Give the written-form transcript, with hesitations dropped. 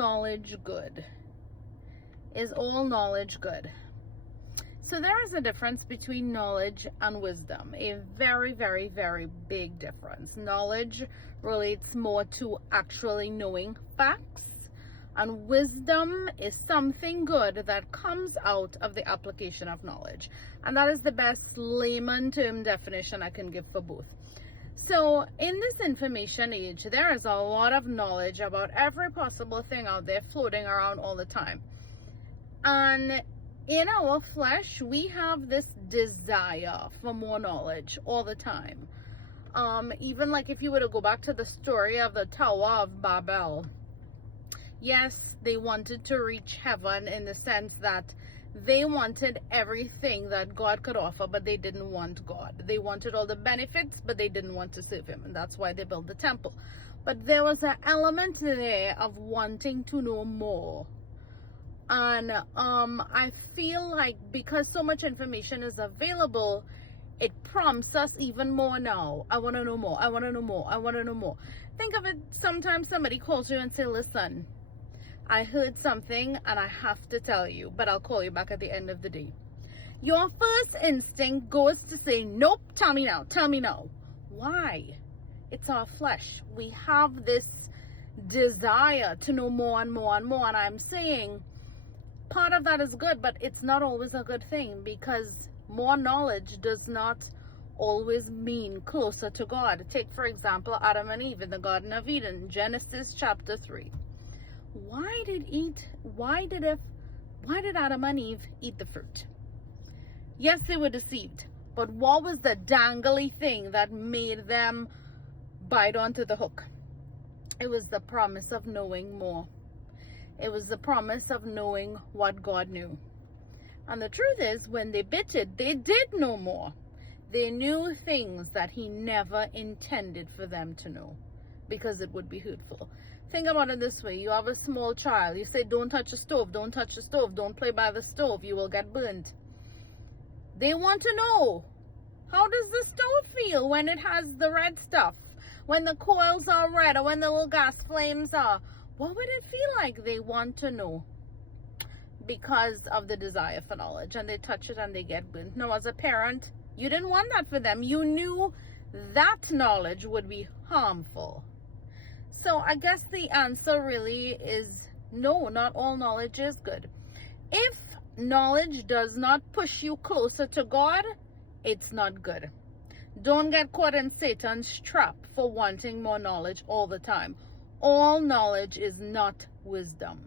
knowledge good? Is all knowledge good? So there is a difference between knowledge and wisdom, a very, very, very big difference. Knowledge relates more to actually knowing facts, and wisdom is something good that comes out of the application of knowledge. And that is the best layman term definition I can give for both. So in this information age, there is a lot of knowledge about every possible thing out there floating around all the time. And in our flesh, we have this desire for more knowledge all the time. Even like if you were to go back to the story of the Tower of Babel, yes, they wanted to reach heaven in the sense that they wanted everything that God could offer, but they didn't want God. They wanted all the benefits, but they didn't want to serve him. And that's why they built the temple. But there was an element there of wanting to know more. And I feel like because so much information is available, it prompts us even more now. I want to know more. I want to know more. I want to know more. Think of it, sometimes somebody calls you and say, listen, I heard something and I have to tell you, but I'll call you back at the end of the day. Your first instinct goes to say, nope, tell me now. Tell me now. Why? It's our flesh. We have this desire to know more and more and more. And I'm saying, part of that is good, but it's not always a good thing, because more knowledge does not always mean closer to God. Take, for example, Adam and Eve in the Garden of Eden, Genesis chapter 3. Why did Adam and Eve eat the fruit? Yes, they were deceived, but what was the dangly thing that made them bite onto the hook? It was the promise of knowing more. It was the promise of knowing what God knew. And the truth is, when they bit it, they did know more. They knew things that he never intended for them to know, because it would be hurtful. Think about it this way. You have a small child. You say, don't touch the stove, don't touch the stove, don't play by the stove, you will get burnt. They want to know, how does the stove feel when it has the red stuff? When the coils are red, or when the little gas flames are? What would it feel like? They want to know, because of the desire for knowledge, and they touch it and they get burnt. Now, as a parent, you didn't want that for them. You knew that knowledge would be harmful. So I guess the answer really is no, not all knowledge is good. If knowledge does not push you closer to God, it's not good. Don't get caught in Satan's trap for wanting more knowledge all the time. All knowledge is not wisdom.